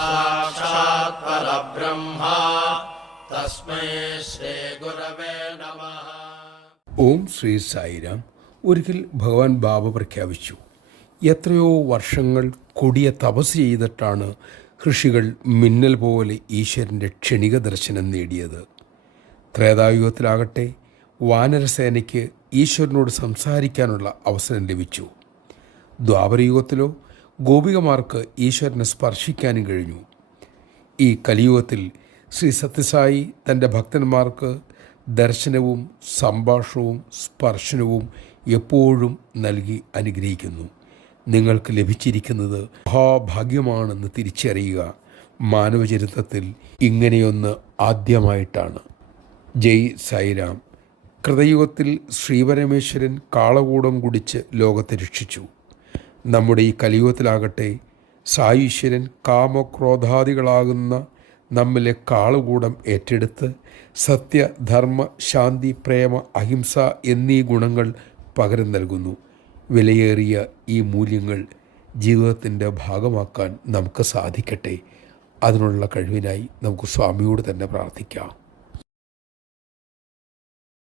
സാക്ഷാത് പരബ്രഹ്മ തസ്മൈ ശ്രീ ഗുരവേ നമഃ. ഓം ശ്രീ സായിരാം. ഒരിക്കൽ ഭഗവാൻ ബാബ പ്രഖ്യാപിച്ചു, എത്രയോ വർഷങ്ങൾ കൊടിയ തപസ് ചെയ്തിട്ടാണ് ഋഷികൾ മിന്നൽ പോലെ ഈശ്വരൻ്റെ ക്ഷണിക ദർശനം നേടിയത്. ത്രേതായുഗത്തിലാകട്ടെ വാനരസേനയ്ക്ക് ഈശ്വരനോട് സംസാരിക്കാനുള്ള അവസരം ലഭിച്ചു. ദ്വാപരയുഗത്തിലോ ഗോപികമാർക്ക് ഈശ്വരനെ സ്പർശിക്കാനും കഴിഞ്ഞു. ഈ കലിയുഗത്തിൽ ശ്രീ സത്യസായി തൻ്റെ ഭക്തന്മാർക്ക് ദർശനവും സംഭാഷണവും സ്പർശനവും എപ്പോഴും നൽകി അനുഗ്രഹിക്കുന്നു. നിങ്ങൾക്ക് ലഭിച്ചിരിക്കുന്നത് മഹാഭാഗ്യമാണെന്ന് തിരിച്ചറിയുക. മാനവചരിത്രത്തിൽ ഇങ്ങനെയൊന്ന് ആദ്യമായിട്ടാണ്. ജയ് സായിരാം. കൃതയുഗത്തിൽ ശ്രീപരമേശ്വരൻ കാളകൂടം കുടിച്ച് ലോകത്തെ രക്ഷിച്ചു. നമ്മുടെ ഈ കലിയുഗത്തിലാകട്ടെ സായീശ്വരൻ കാമക്രോധാദികളാകുന്ന നമ്മിലെ കാളകൂടം ഏറ്റെടുത്ത് സത്യ, ധർമ്മ, ശാന്തി, പ്രേമ, അഹിംസ എന്നീ ഗുണങ്ങൾ പകരം നൽകുന്നു. വിലയേറിയ ഈ മൂല്യങ്ങൾ ജീവിതത്തിൻ്റെ ഭാഗമാക്കാൻ നമുക്ക് സാധിക്കട്ടെ. അതിനുള്ള കഴിവിനായി നമുക്ക് സ്വാമിയോട് തന്നെ പ്രാർത്ഥിക്കാം.